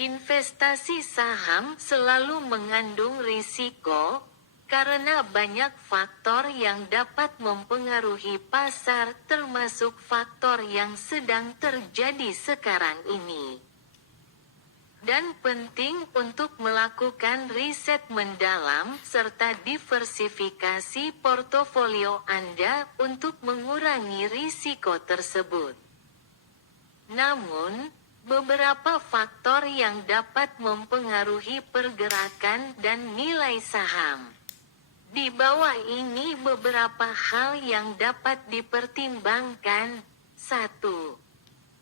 Investasi saham selalu mengandung risiko, karena banyak faktor yang dapat mempengaruhi pasar termasuk faktor yang sedang terjadi sekarang ini. Dan penting untuk melakukan riset mendalam serta diversifikasi portofolio Anda untuk mengurangi risiko tersebut. Namun, beberapa faktor yang dapat mempengaruhi pergerakan dan nilai saham. Di bawah ini beberapa hal yang dapat dipertimbangkan. 1.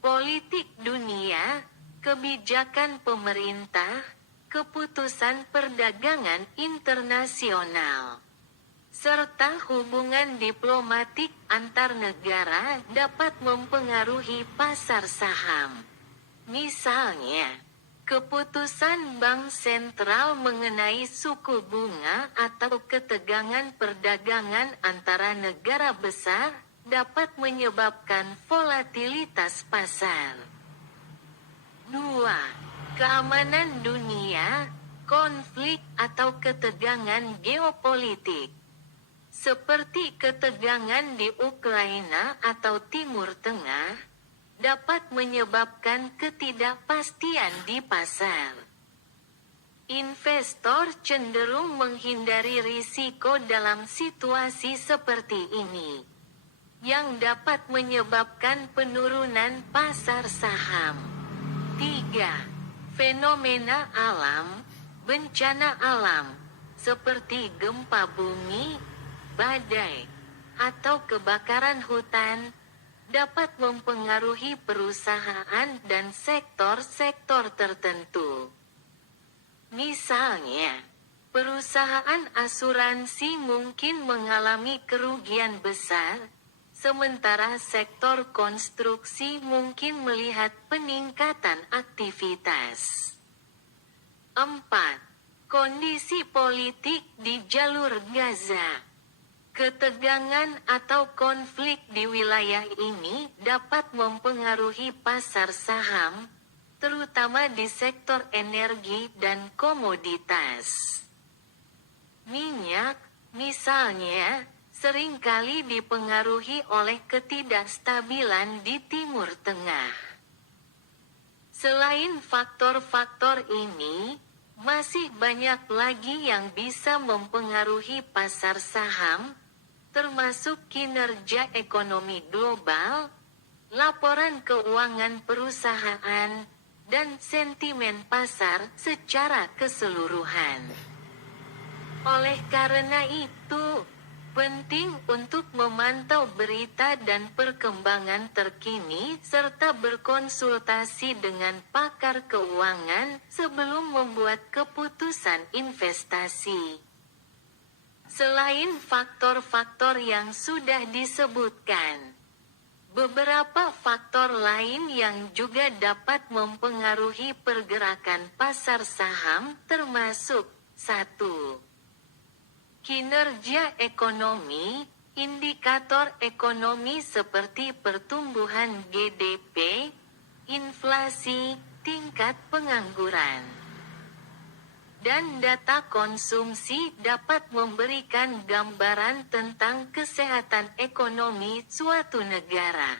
Politik dunia, kebijakan pemerintah, keputusan perdagangan internasional, serta hubungan diplomatik antar negara dapat mempengaruhi pasar saham. Misalnya, keputusan bank sentral mengenai suku bunga atau ketegangan perdagangan antara negara besar dapat menyebabkan volatilitas pasar. 2. Keamanan dunia, konflik atau ketegangan geopolitik, seperti ketegangan di Ukraina atau Timur Tengah, dapat menyebabkan ketidakpastian di pasar. Investor cenderung menghindari risiko dalam situasi seperti ini, yang dapat menyebabkan penurunan pasar saham. 3. Fenomena alam, bencana alam, seperti gempa bumi, badai, atau kebakaran hutan, dapat mempengaruhi perusahaan dan sektor-sektor tertentu. Misalnya, perusahaan asuransi mungkin mengalami kerugian besar, sementara sektor konstruksi mungkin melihat peningkatan aktivitas. 4. Kondisi politik di jalur Gaza. Ketegangan atau konflik di wilayah ini dapat mempengaruhi pasar saham, terutama di sektor energi dan komoditas. Minyak, misalnya, seringkali dipengaruhi oleh ketidakstabilan di Timur Tengah. Selain faktor-faktor ini, masih banyak lagi yang bisa mempengaruhi pasar saham, termasuk kinerja ekonomi global, laporan keuangan perusahaan, dan sentimen pasar secara keseluruhan. Oleh karena itu, penting untuk memantau berita dan perkembangan terkini serta berkonsultasi dengan pakar keuangan sebelum membuat keputusan investasi. Selain faktor-faktor yang sudah disebutkan, beberapa faktor lain yang juga dapat mempengaruhi pergerakan pasar saham termasuk 1. Kinerja ekonomi, indikator ekonomi seperti pertumbuhan GDP, inflasi, tingkat pengangguran, dan data konsumsi dapat memberikan gambaran tentang kesehatan ekonomi suatu negara.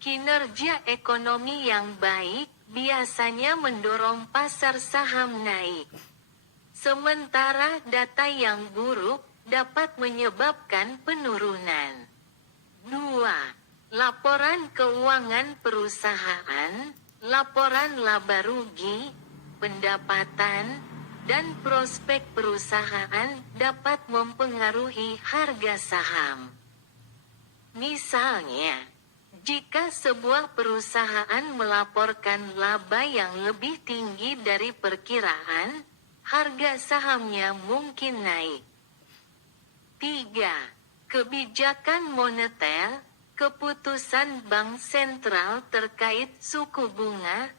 Kinerja ekonomi yang baik biasanya mendorong pasar saham naik. Sementara data yang buruk dapat menyebabkan penurunan. 2. Laporan keuangan perusahaan, laporan laba rugi, pendapatan, dan prospek perusahaan dapat mempengaruhi harga saham. Misalnya, jika sebuah perusahaan melaporkan laba yang lebih tinggi dari perkiraan, harga sahamnya mungkin naik. 3. Kebijakan moneter, keputusan bank sentral terkait suku bunga,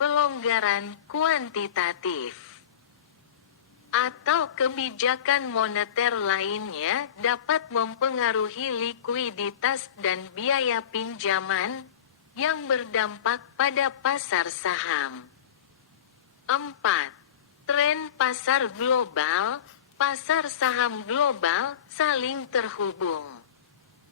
pelonggaran kuantitatif, atau kebijakan moneter lainnya dapat mempengaruhi likuiditas dan biaya pinjaman, yang berdampak pada pasar saham. 4. Tren pasar global. Pasar saham global saling terhubung.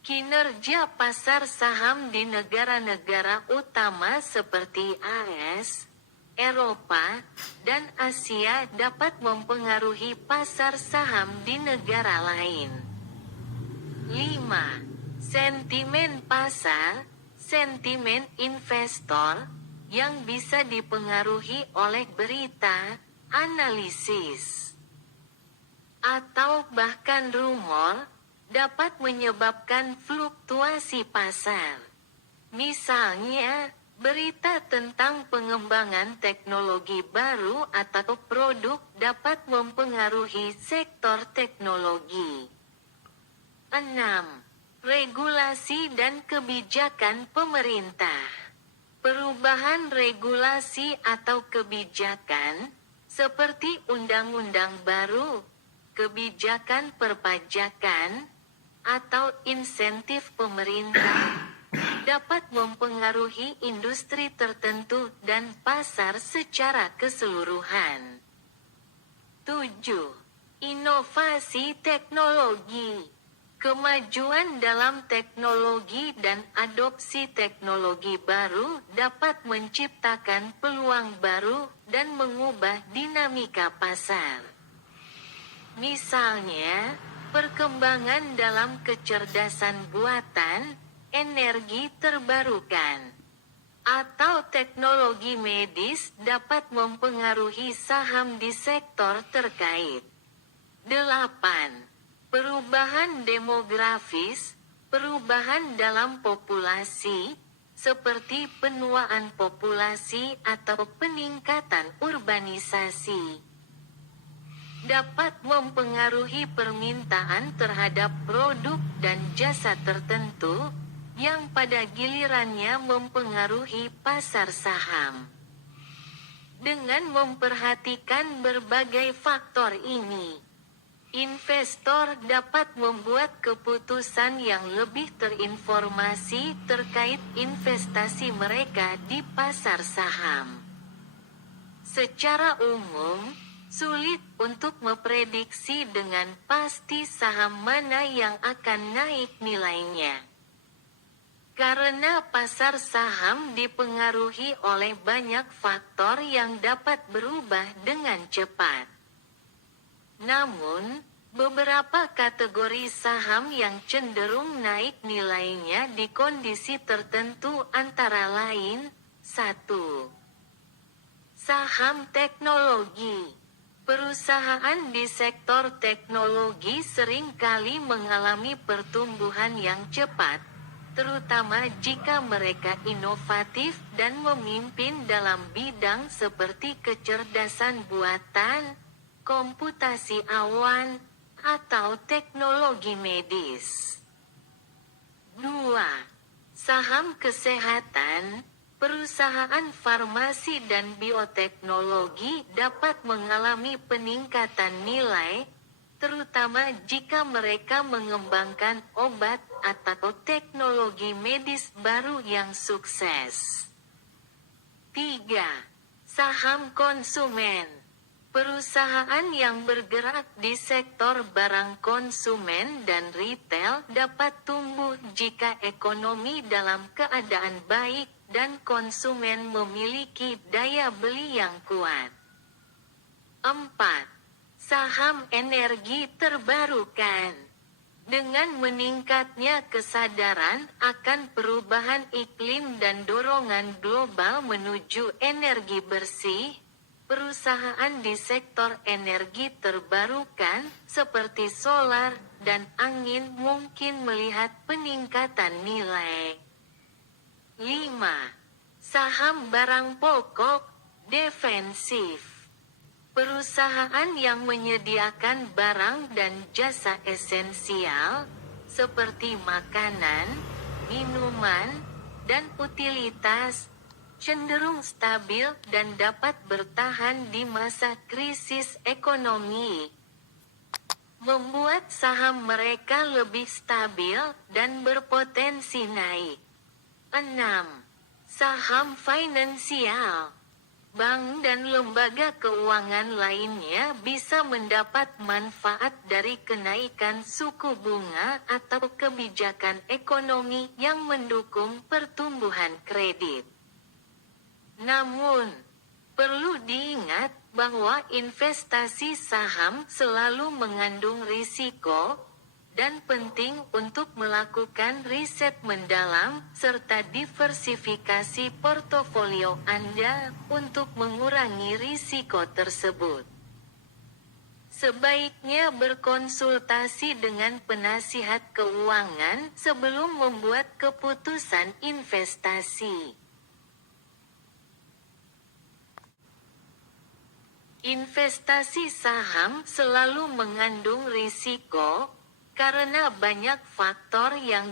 Kinerja pasar saham di negara-negara utama seperti AS, Eropa, dan Asia dapat mempengaruhi pasar saham di negara lain. 5. Sentimen pasar, sentimen investor, yang bisa dipengaruhi oleh berita, analisis, atau bahkan rumor, dapat menyebabkan fluktuasi pasar. Misalnya, berita tentang pengembangan teknologi baru atau produk dapat mempengaruhi sektor teknologi. 6. Regulasi dan kebijakan pemerintah. Perubahan regulasi atau kebijakan, seperti undang-undang baru, kebijakan perpajakan, atau insentif pemerintah, dapat mempengaruhi industri tertentu dan pasar secara keseluruhan. 7. Inovasi teknologi. Kemajuan dalam teknologi dan adopsi teknologi baru dapat menciptakan peluang baru dan mengubah dinamika pasar. Misalnya, perkembangan dalam kecerdasan buatan, energi terbarukan, atau teknologi medis dapat mempengaruhi saham di sektor terkait. 8. Perubahan demografis, perubahan dalam populasi, seperti penuaan populasi atau peningkatan urbanisasi, dapat mempengaruhi permintaan terhadap produk dan jasa tertentu, yang pada gilirannya mempengaruhi pasar saham. Dengan memperhatikan berbagai faktor ini, investor dapat membuat keputusan yang lebih terinformasi terkait investasi mereka di pasar saham. Secara umum, sulit untuk memprediksi dengan pasti saham mana yang akan naik nilainya. Karena pasar saham dipengaruhi oleh banyak faktor yang dapat berubah dengan cepat. Namun, beberapa kategori saham yang cenderung naik nilainya di kondisi tertentu antara lain, 1. Saham teknologi. Perusahaan di sektor teknologi sering kali mengalami pertumbuhan yang cepat, terutama jika mereka inovatif dan memimpin dalam bidang seperti kecerdasan buatan, komputasi awan, atau teknologi medis. 2. Saham kesehatan. Perusahaan farmasi dan bioteknologi dapat mengalami peningkatan nilai, terutama jika mereka mengembangkan obat atau teknologi medis baru yang sukses. 3. Saham konsumen. Perusahaan yang bergerak di sektor barang konsumen dan retail dapat tumbuh jika ekonomi dalam keadaan baik dan konsumen memiliki daya beli yang kuat. 4. Saham energi terbarukan. Dengan meningkatnya kesadaran akan perubahan iklim dan dorongan global menuju energi bersih, perusahaan di sektor energi terbarukan, seperti solar dan angin mungkin melihat peningkatan nilai. 5. Saham barang pokok, defensif. Perusahaan yang menyediakan barang dan jasa esensial, seperti makanan, minuman, dan utilitas, cenderung stabil dan dapat bertahan di masa krisis ekonomi, membuat saham mereka lebih stabil dan berpotensi naik. 6. Saham finansial. Bank dan lembaga keuangan lainnya bisa mendapat manfaat dari kenaikan suku bunga atau kebijakan ekonomi yang mendukung pertumbuhan kredit. Namun, perlu diingat bahwa investasi saham selalu mengandung risiko, dan penting untuk melakukan riset mendalam serta diversifikasi portofolio Anda untuk mengurangi risiko tersebut. Sebaiknya berkonsultasi dengan penasihat keuangan sebelum membuat keputusan investasi. Investasi saham selalu mengandung risiko, karena banyak faktor yang